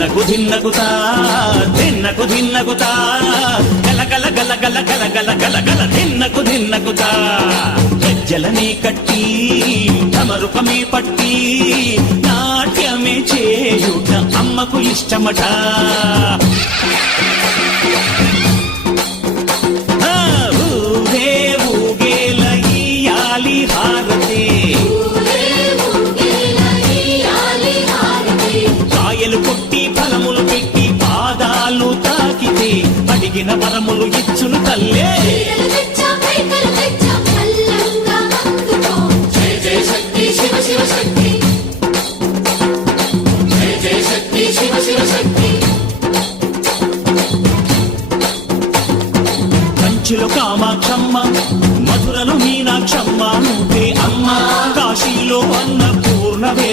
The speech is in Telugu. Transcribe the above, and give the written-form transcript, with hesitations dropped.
ధిన్నకు ధిన్నకుతా ధిన్నకు ధిన్నకుతా గల గల గల గల గల గల గల గల ధిన్నకు ధిన్నకుతా గజ్జలనే కట్టి ఢమరుకమే పట్టి నాట్యమే చేయుట అమ్మకు ఇష్టమట ఊరే ఊగేల ఇయ్యాలి హారతి కాయలు కొట్టి ఫలములు పెట్టి పాదాలు తాకితే అడిగిన వరములు ఇచ్చును తల్లే కంచిలో కామాక్షమ్మ మధురలో మీనాక్షమ్మ నువ్వే అమ్మ కాశీలో అన్నపూర్ణవే